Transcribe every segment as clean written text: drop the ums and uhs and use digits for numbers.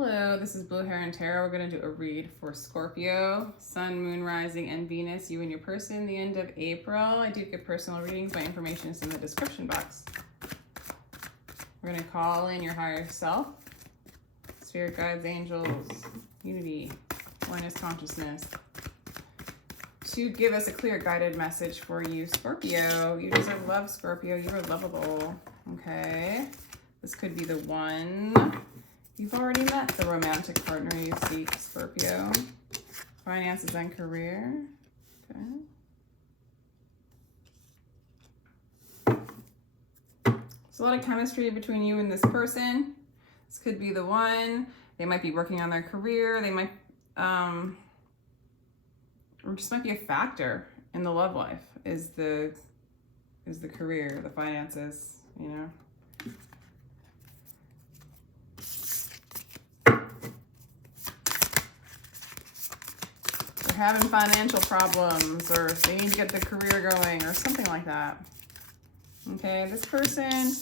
Hello, this is Blue Heron Tarot. We're going to do a read for Scorpio, Sun, Moon, Rising, and Venus, you and your person, the end of April. I do get personal readings. My information is in the description box. We're going to call in your higher self, spirit guides, angels, unity, oneness, consciousness, to give us a clear guided message for you, Scorpio. You deserve love, Scorpio. You are lovable. Okay. This could be the one. You've already met the romantic partner you seek, Scorpio. Finances and career. Okay. There's a lot of chemistry between you and this person. This could be the one. They might be working on their career. They might, or just might be a factor in the love life is the career, the finances, you know. Having financial problems, or they need to get their career going, or something like that. Okay, this person,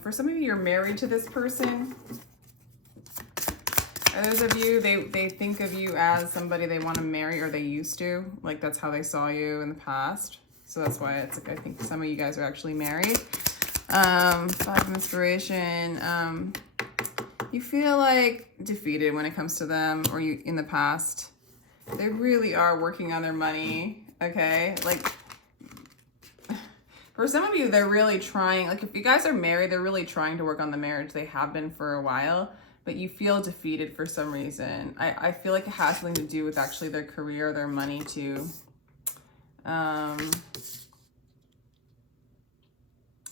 for some of you, you're married to this person. Others of you, they think of you as somebody they want to marry, or they used to. Like, that's how they saw you in the past. So that's why it's like, I think some of you guys are actually married. Five of Inspiration. You feel like defeated when it comes to them, or you in the past. They really are working on their money, okay? Like, for some of you, they're really trying. Like, if you guys are married, they're really trying to work on the marriage. They have been for a while, but you feel defeated for some reason. I feel like it has something to do with actually their career, their money, too.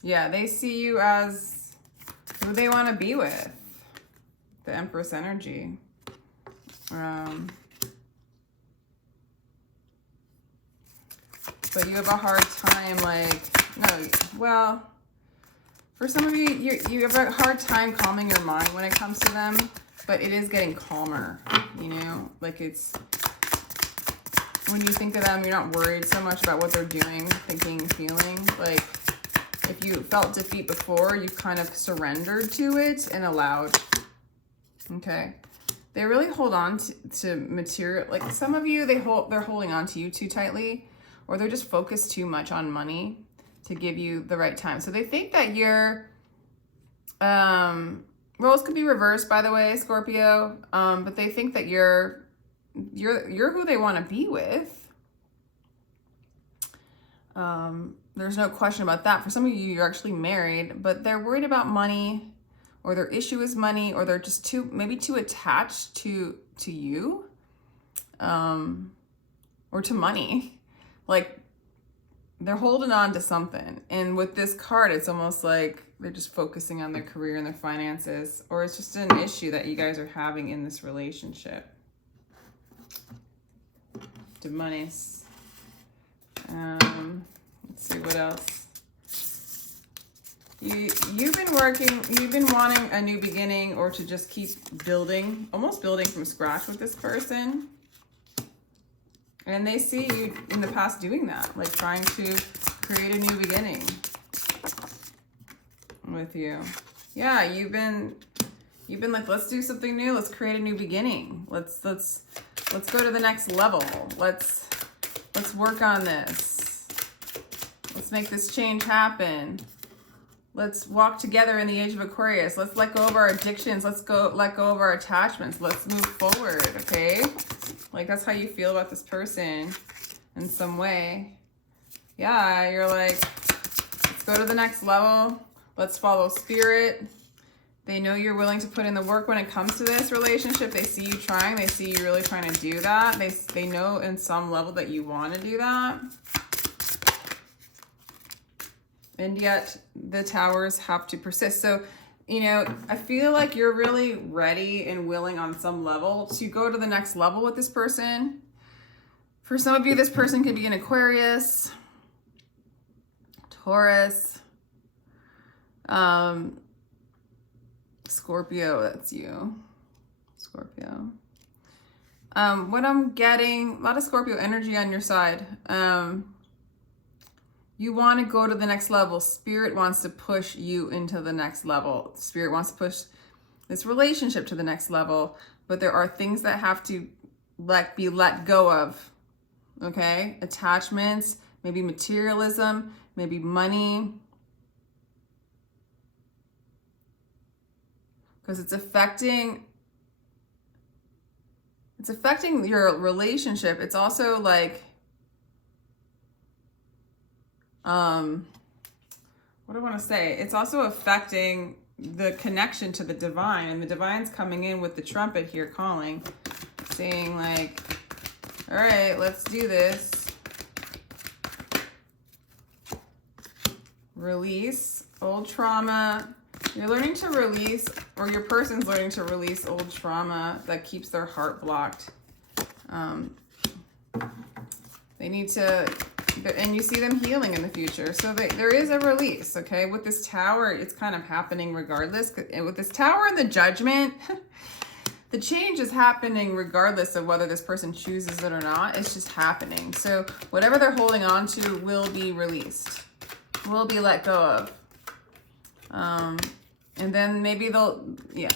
Yeah, they see you as who they want to be with. The Empress energy. But you have a hard time, well, for some of you, you have a hard time calming your mind when it comes to them, but it is getting calmer, you know? Like, it's, when you think of them, you're not worried so much about what they're doing, thinking, feeling. Like, if you felt defeat before, you kind of surrendered to it and allowed, okay? They really hold on to material, like some of you, they're holding on to you too tightly, or they're just focused too much on money to give you the right time. So they think that your roles could be reversed, by the way, Scorpio. But they think that you're who they want to be with. There's no question about that. For some of you, you're actually married, but they're worried about money, or their issue is money, or they're just maybe too attached to you, or to money. Like, they're holding on to something. And with this card, it's almost like they're just focusing on their career and their finances, or it's just an issue that you guys are having in this relationship. Demonies. Let's see what else. You've been wanting a new beginning, or to just keep building, almost building from scratch with this person. And they see you in the past doing that, like trying to create a new beginning with you. Yeah, you've been like, let's do something new. Let's create a new beginning. Let's go to the next level. Let's work on this. Let's make this change happen. Let's walk together in the age of Aquarius. Let's let go of our addictions. Let's let go of our attachments. Let's move forward, okay? Like, that's how you feel about this person in some way. Yeah, you're like, let's go to the next level. Let's follow spirit. They know you're willing to put in the work when it comes to this relationship. They see you trying. They see you really trying to do that. They know in some level that you want to do that. And yet the towers have to persist. So, you know, I feel like you're really ready and willing on some level to go to the next level with this person. For some of you, this person could be an Aquarius, Taurus, Scorpio, that's you, Scorpio. What I'm getting, a lot of Scorpio energy on your side. You want to go to the next level. Spirit wants to push you into the next level. Spirit wants to push this relationship to the next level, but there are things that have to be let go of, okay? Attachments, maybe materialism, maybe money, because it's affecting your relationship. It's also like, what do I want to say? It's also affecting the connection to the divine, and the divine's coming in with the trumpet here calling, saying like, all right, let's do this. Release old trauma. You're learning to release, or your person's learning to release old trauma that keeps their heart blocked. They need to, and you see them healing in the future. So there is a release, okay? With this tower, it's kind of happening regardless. And with this tower and the judgment, the change is happening regardless of whether this person chooses it or not. It's just happening. So whatever they're holding on to will be released, will be let go of. And then maybe they'll, yeah.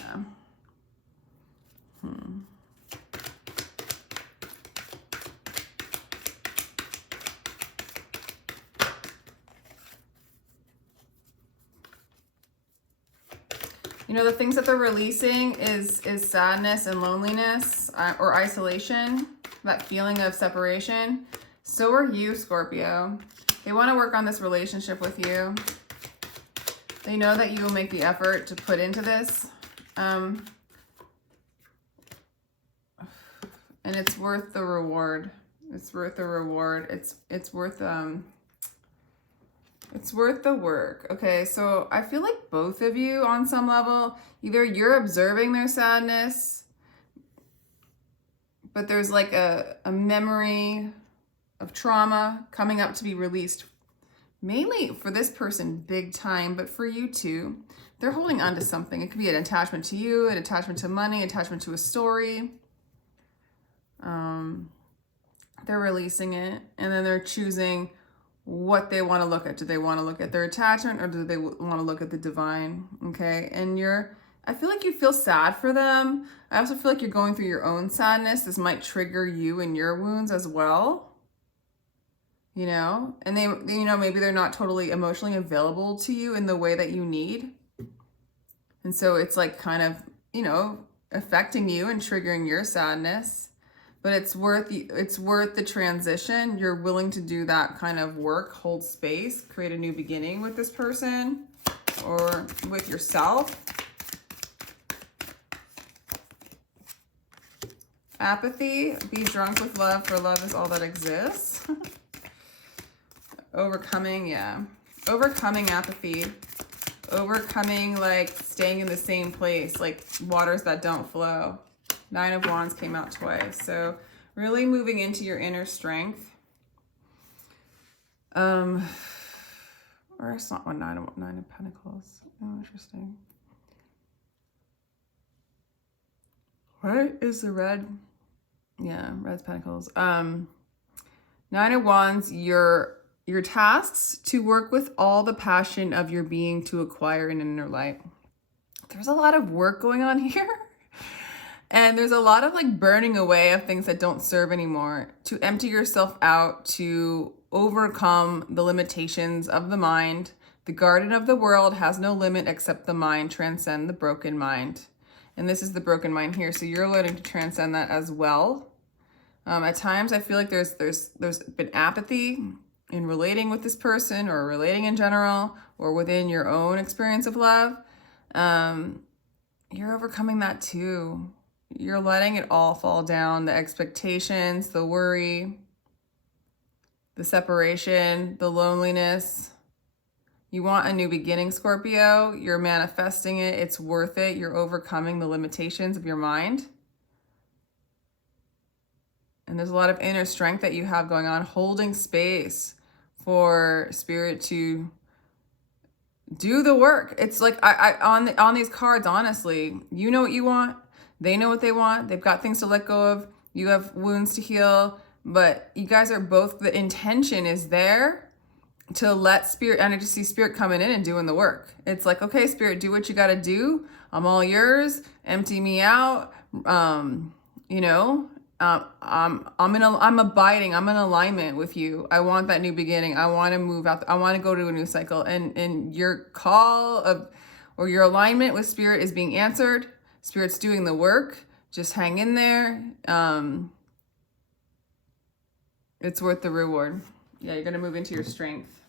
You know, the things that they're releasing is sadness and loneliness, or isolation, that feeling of separation. So are you, Scorpio. They want to work on this relationship with you. They know that you will make the effort to put into this. And it's worth the reward. It's worth the reward. It's worth the work. Okay, so I feel like both of you on some level, either you're observing their sadness, but there's like a memory of trauma coming up to be released. Mainly for this person, big time, but for you too. They're holding on to something. It could be an attachment to you, an attachment to money, attachment to a story. They're releasing it, and then they're choosing what they want to look at. Do they want to look at their attachment, or do they want to look at the divine? Okay, and I feel like you feel sad for them. I also feel like you're going through your own sadness. This might trigger you and your wounds as well. You know, and they, you know, maybe they're not totally emotionally available to you in the way that you need. And so it's like kind of, you know, affecting you and triggering your sadness, but it's worth the transition. You're willing to do that kind of work, hold space, create a new beginning with this person or with yourself. Apathy, be drunk with love, for love is all that exists. Overcoming, yeah. Overcoming apathy. Overcoming, like, staying in the same place, like waters that don't flow. 9 of Wands came out twice. So really moving into your inner strength. Or it's not one, 9 of Pentacles. Oh, interesting. What is the red? Yeah, red's Pentacles. 9 of Wands, your tasks to work with all the passion of your being to acquire an inner light. There's a lot of work going on here. And there's a lot of like burning away of things that don't serve anymore, to empty yourself out, to overcome the limitations of the mind. The garden of the world has no limit except the mind. Transcend the broken mind. And this is the broken mind here. So you're learning to transcend that as well. At times I feel like there's been apathy in relating with this person, or relating in general, or within your own experience of love. You're overcoming that too. You're letting it all fall down. The expectations, the worry, the separation, the loneliness. You want a new beginning, Scorpio. You're manifesting it. It's worth it. You're overcoming the limitations of your mind. And there's a lot of inner strength that you have going on, holding space for spirit to do the work. It's like on these cards, honestly, you know what you want. They know what they want. They've got things to let go of. You have wounds to heal, but you guys are both, the intention is there to let spirit, and I just see spirit coming in and doing the work. It's like, okay, spirit, do what you got to do. I'm all yours. Empty me out. You know, I'm abiding. I'm in alignment with you. I want that new beginning. I want to move out. I want to go to a new cycle. And your call of, or your alignment with spirit is being answered. Spirit's doing the work. Just hang in there. It's worth the reward. Yeah, you're going to move into your strength.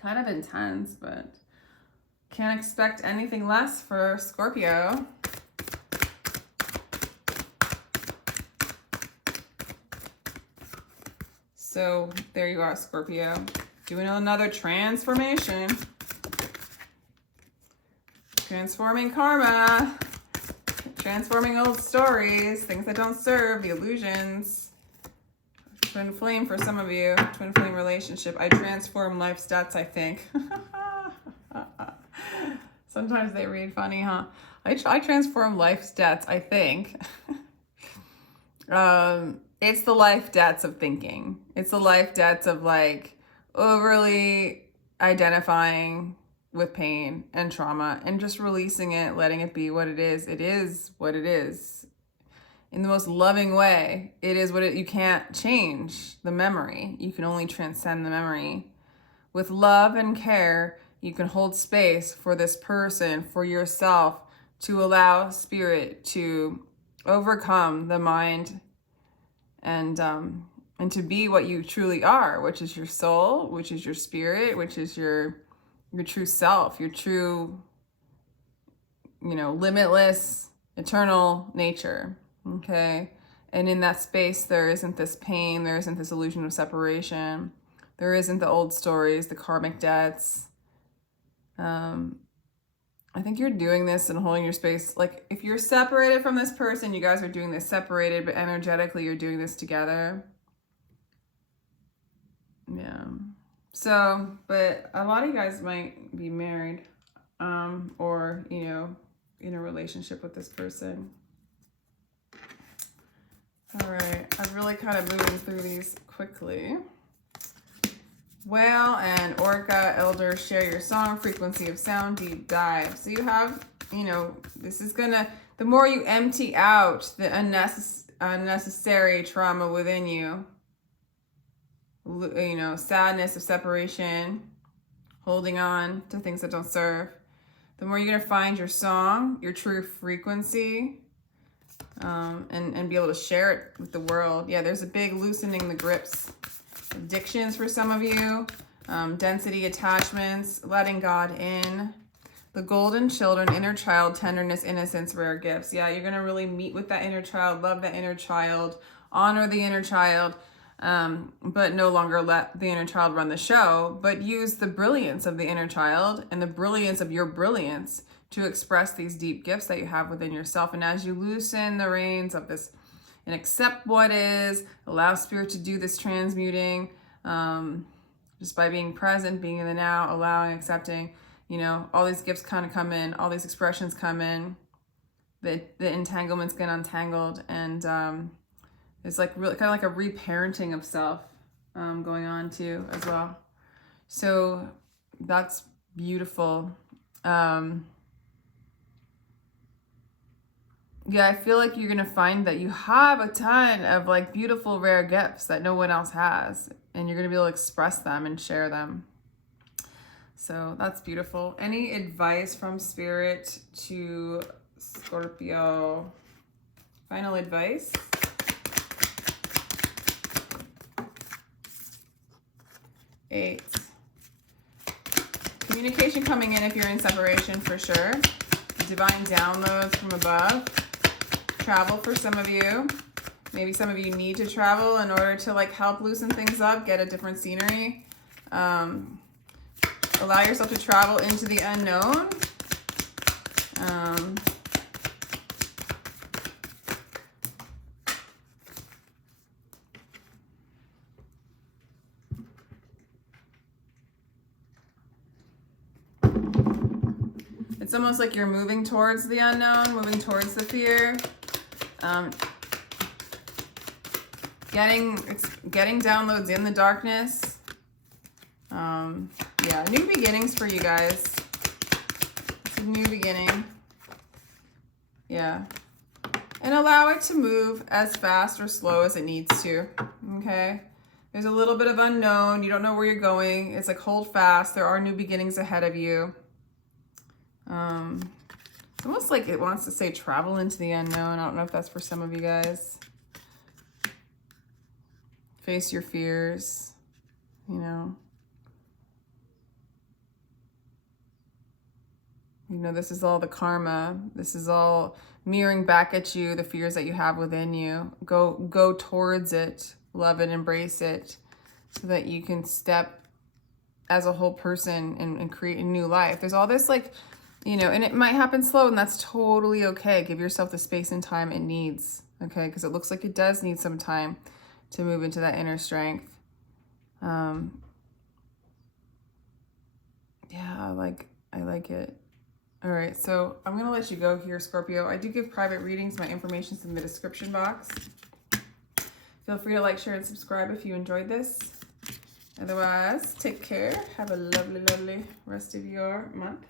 Kind of intense, but can't expect anything less for Scorpio. So there you are, Scorpio. Doing another transformation. Transforming karma. Transforming old stories. Things that don't serve. The illusions. Twin flame for some of you. Twin flame relationship. I transform life stats, I think. Sometimes they read funny, huh? I transform life stats, I think. It's the life debts of thinking. It's the life debts of like overly identifying with pain and trauma and just releasing it, letting it be what it is. It is what it is. In the most loving way, it is what you can't change the memory. You can only transcend the memory. With love and care, you can hold space for this person, for yourself, to allow spirit to overcome the mind and to be what you truly are, which is your soul, which is your spirit, which is your true self, your true, you know, limitless, eternal nature. Okay. And in that space, there isn't this pain. There isn't this illusion of separation. There isn't the old stories, the karmic debts. I think you're doing this and holding your space. Like if you're separated from this person, you guys are doing this separated, but energetically you're doing this together. Yeah. So, but a lot of you guys might be married, or, you know, in a relationship with this person. All right, I'm really kind of moving through these quickly. Whale and Orca, Elder, share your song, frequency of sound, deep dive. So you have, you know, this is gonna, the more you empty out the unnecessary trauma within you, you know, sadness of separation, holding on to things that don't serve, the more you're gonna find your song, your true frequency, and be able to share it with the world. Yeah, there's a big loosening the grips. Addictions for some of you, density attachments, letting God in, the golden children, inner child, tenderness, innocence, rare gifts. Yeah, you're going to really meet with that inner child, love that inner child, honor the inner child, but no longer let the inner child run the show, but use the brilliance of the inner child and the brilliance of your brilliance to express these deep gifts that you have within yourself. And as you loosen the reins of this and accept what is, allow spirit to do this transmuting, just by being present, being in the now, allowing, accepting, you know, all these gifts kind of come in, all these expressions come in, the entanglements get untangled, and it's like really kind of like a reparenting of self going on too as well. So that's beautiful. Yeah, I feel like you're going to find that you have a ton of like beautiful, rare gifts that no one else has. And you're going to be able to express them and share them. So that's beautiful. Any advice from spirit to Scorpio? Final advice? Eight. Communication coming in if you're in separation for sure. Divine downloads from above. Travel for some of you. Maybe some of you need to travel in order to like help loosen things up, get a different scenery. Allow yourself to travel into the unknown. It's almost like you're moving towards the unknown, moving towards the fear. Getting downloads in the darkness. Yeah, new beginnings for you guys. It's a new beginning. Yeah. And allow it to move as fast or slow as it needs to, okay? There's a little bit of unknown. You don't know where you're going. It's like hold fast. There are new beginnings ahead of you. It's almost like it wants to say travel into the unknown. I don't know if that's for some of you guys. Face your fears, you know. You know, this is all the karma. This is all mirroring back at you the fears that you have within you. Go towards it. Love it, embrace it, so that you can step as a whole person and create a new life. There's all this, like, you know, and it might happen slow, and that's totally okay. Give yourself the space and time it needs, okay? Because it looks like it does need some time to move into that inner strength. Yeah, I like it. All right, so I'm gonna let you go here, Scorpio. I do give private readings. My information's in the description box. Feel free to like, share, and subscribe if you enjoyed this. Otherwise, take care. Have a lovely, lovely rest of your month.